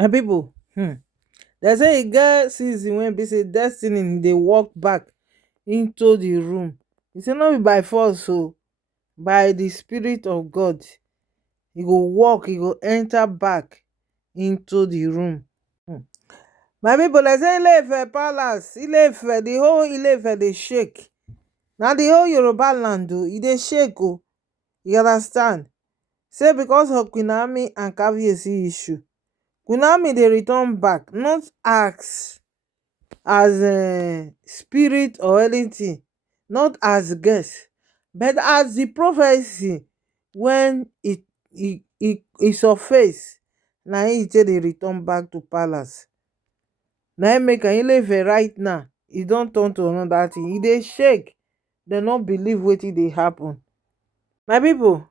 My people, they say e get season when be say destiny dey walk back into the room. E say no be by force o, by the spirit of God. E go walk, e go enter back into the room. Hmm. My people, they say Ile Ife palace, Ile Ife, the whole Ile Ife dey shake. Na the whole Yoruba land o, e dey shake o. You understand? Say because of Queen Naomi and Kabiyesi issue, Queen Naomi dey return back, not as spirit or anything, not as guest, but as the prophecy when e surface. Na im e take dey return back to palace. Na im make am Ile Ife right now e don turn to another thing. E dey shake. Dem no believe wetin dey happen. My people,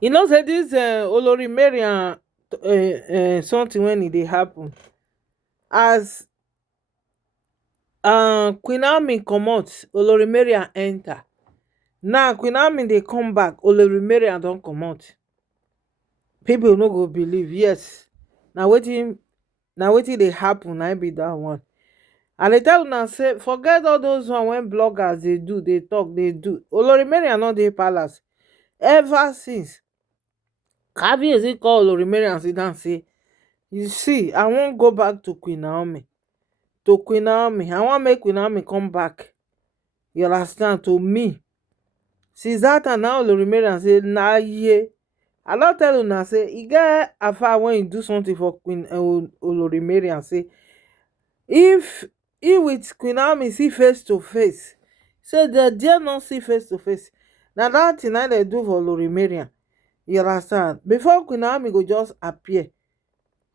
you know say dis Olori Mariam something when e dey happen, as Queen Naomi comot, Olori Mariam enter. Now Queen Naomi dey come back, Olori Mariam don comot. People no go believe. Yes, na wetin dey happen, na im be that one. And dey tell una say forget all those one wey bloggers dey do, dey talk, dey do. Olori Mariam no dey palace ever since. Kabiyesi call Olori Mariam sit down say, you see, I wan go back to Queen Naomi. I wan make Queen Naomi come back, you understand, to me. Since that time now Olori Mariam say na ye. I don tell una say e get afar when you do something for Queen Olori Mariam, say if he with Queen Naomi see face to face, say they dare not see face to face. Na that thing na dem do for Olori Mariam, you understand. Before Queen Naomi go just appear,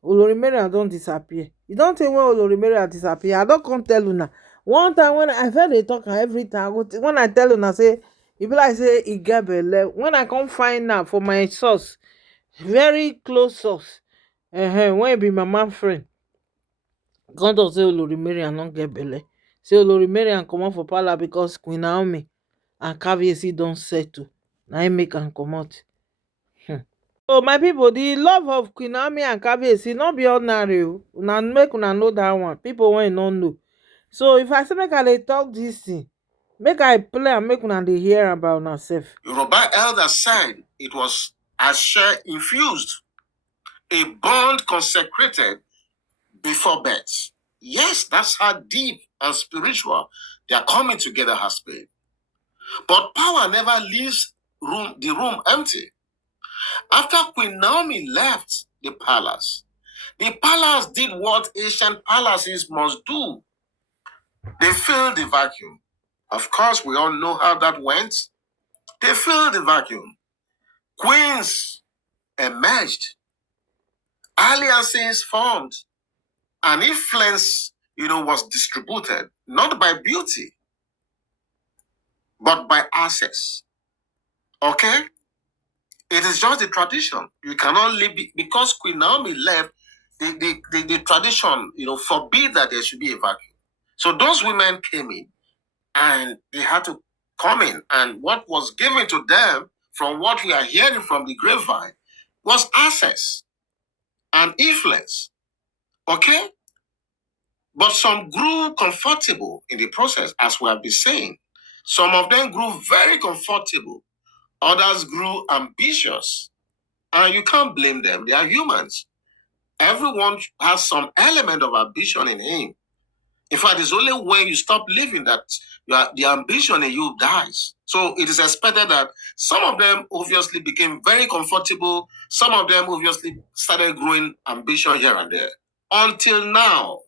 Olori Mariam don disappear. You don think when Olori Mariam disappear, I don come tell una one time when I first dey talk am every time. When I tell una say e be like say e get belle, when I come find out for my source, very close source, when e be mama friend, come talk say Olori Mariam no get belle, say Olori Mariam comot for palace because Queen Naomi and Kabiyesi don settle, na im make am comot. So my people, the love of Queen Naomi and Kabiyesi no be ordinary o. Una make una know that one. People wey no know. So if I say make I dey talk this thing, make I play and make una dey hear about una sef. Yoruba elders said it was Ashe infused, a bond consecrated before birth. Yes, that's how deep and spiritual their coming together has been. But power never leaves the room empty. After Queen Naomi left the palace did what ancient palaces must do. They filled the vacuum. Of course, we all know how that went. They filled the vacuum. Queens emerged. Alliances formed. And influence, was distributed, not by beauty, but by access. Okay? It is just the tradition. You cannot live because Queen Naomi left. The tradition, forbid that there should be a vacuum. So those women came in, and they had to come in. And what was given to them, from what we are hearing from the grapevine, was access and influence. Okay? But some grew comfortable in the process, as we have been saying. Some of them grew very comfortable. Others grew ambitious. And you can't blame them. They are humans. Everyone has some element of ambition in him. In fact, it's only when you stop living that the ambition in you dies. So it is expected that some of them obviously became very comfortable. Some of them obviously started growing ambition here and there. Until now.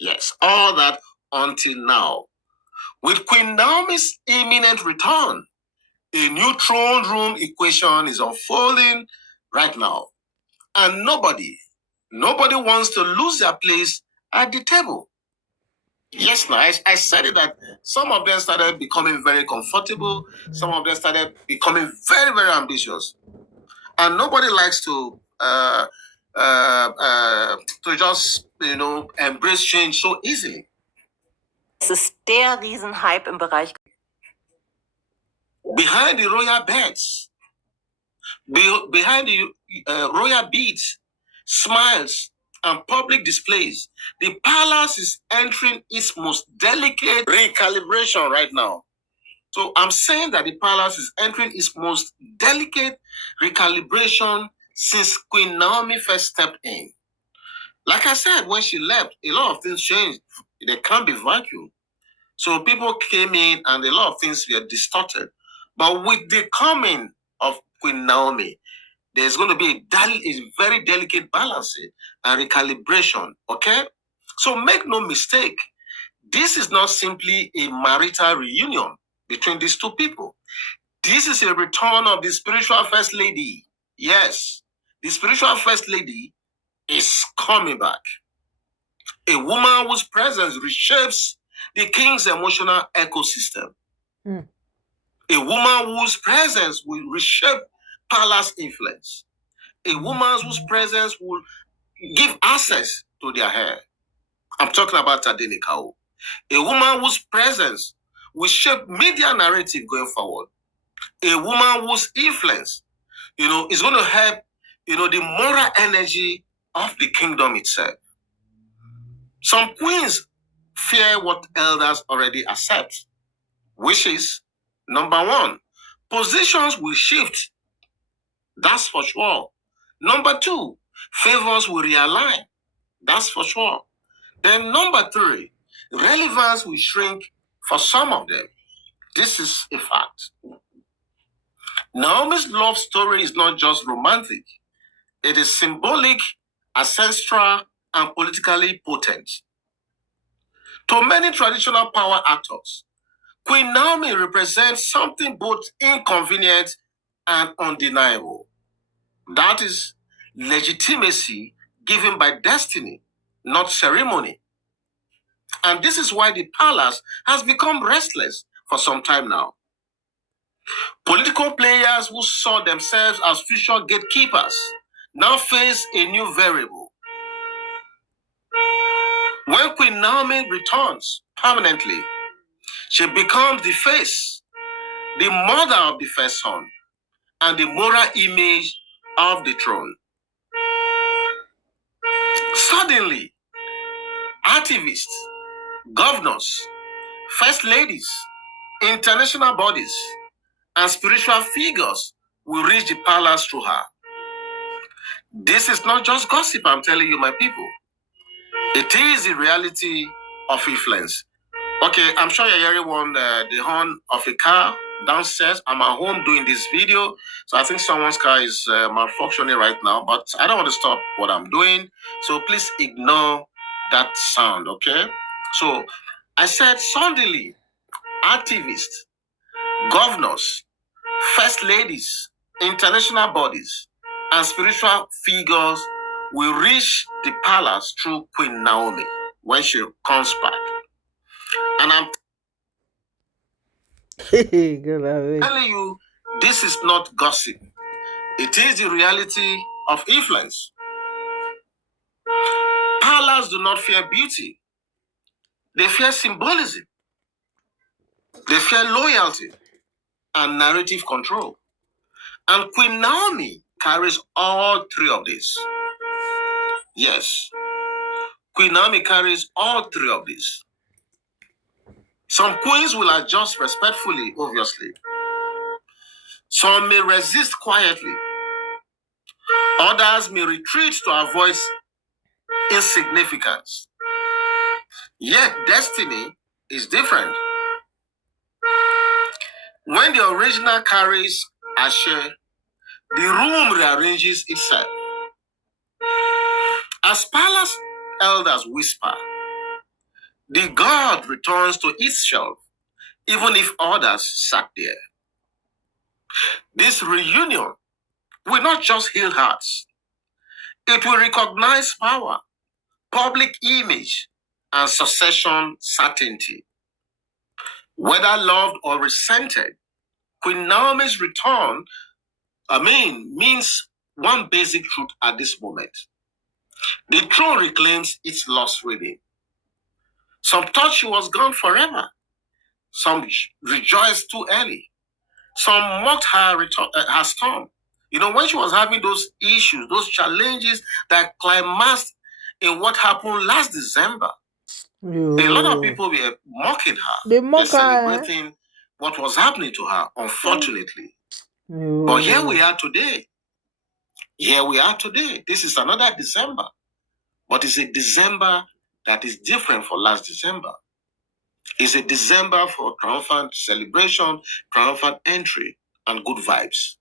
Yes, all that until now. With Queen Naomi's imminent return, a new throne room equation is unfolding right now. And nobody wants to lose their place at the table. Yes, now I said it that some of them started becoming very comfortable. Some of them started becoming very, very ambitious. And nobody likes to just, embrace change so easily. Es ist der Riesenhype im Bereich. Behind the royal beds, behind the royal beads, smiles, and public displays, the palace is entering its most delicate recalibration right now. So I'm saying that the palace is entering its most delicate recalibration since Queen Naomi first stepped in. Like I said, when she left, a lot of things changed. There can't be vacuum. So people came in and a lot of things were distorted. But with the coming of Queen Naomi, there's going to be a very delicate balancing and recalibration, okay? So make no mistake, this is not simply a marital reunion between these two people. This is a return of the spiritual first lady. Yes, the spiritual first lady is coming back. A woman whose presence reshapes the king's emotional ecosystem. Mm. A woman whose presence will reshape palace influence. A woman whose presence will give access to their hair. I'm talking about Tadenikao. A woman whose presence will shape media narrative going forward. A woman whose influence, is going to help, the moral energy of the kingdom itself. Some queens fear what elders already accept, which is number one, positions will shift. That's for sure. Number two, favors will realign. That's for sure. Then number three, relevance will shrink for some of them. This is a fact. Naomi's love story is not just romantic. It is symbolic, ancestral, and politically potent. To many traditional power actors, Queen Naomi represents something both inconvenient and undeniable. That is legitimacy given by destiny, not ceremony. And this is why the palace has become restless for some time now. Political players who saw themselves as future gatekeepers now face a new variable. When Queen Naomi returns permanently, she becomes the face, the mother of the first son, and the moral image of the throne. Suddenly, activists, governors, first ladies, international bodies, and spiritual figures will reach the palace through her. This is not just gossip, I'm telling you, my people. It is the reality of influence. Okay, I'm sure you're hearing the horn of a car downstairs. I'm at home doing this video, so I think someone's car is malfunctioning right now, but I don't want to stop what I'm doing, so please ignore that sound, okay? So I said suddenly, activists, governors, first ladies, international bodies, and spiritual figures will reach the palace through Queen Naomi when she comes back. And I'm telling you, this is not gossip. It is the reality of influence. Palace do not fear beauty. They fear symbolism. They fear loyalty and narrative control. And Queen Naomi carries all three of these. Yes, Queen Naomi carries all three of these. Some queens will adjust respectfully, obviously. Some may resist quietly. Others may retreat to avoid insignificance. Yet destiny is different. When the original carries a share, the room rearranges itself. As palace elders whisper, the god returns to its shelf, even if others sat there. This reunion will not just heal hearts, it will recognize power, public image, and succession certainty. Whether loved or resented, Queen Naomi's return, means one basic truth at this moment. The throne reclaims its lost reading. Some thought she was gone forever. Some rejoiced too early. Some mocked her storm. You know, when she was having those issues, those challenges that climaxed in what happened last December, a lot of people were mocking her. They They're mock her. celebrating what was happening to her, unfortunately. But here we are today. Here we are today. This is another December. But it's a December that is different for last December. It's a December for triumphant celebration, triumphant entry, and good vibes.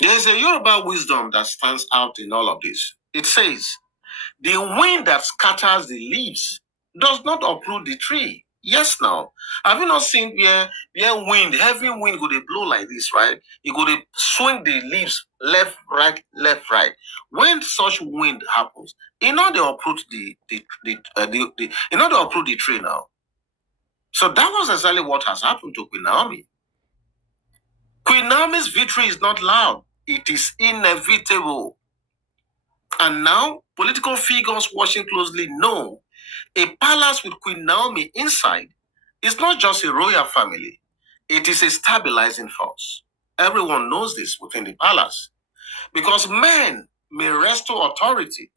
There is a Yoruba wisdom that stands out in all of this. It says, the wind that scatters the leaves does not uproot the tree. Yes, now. Have you not seen where wind, heavy wind go dey blow like this, right? It go dey swing the leaves left, right. When such wind happens, it not dey uproot it not dey uproot the tree now. So that was exactly what has happened to Queen Naomi. Queen Naomi's victory is not loud. It is inevitable. And now, political figures watching closely know a palace with Queen Naomi inside is not just a royal family, it is a stabilizing force. Everyone knows this within the palace. Because men may wrestle authority,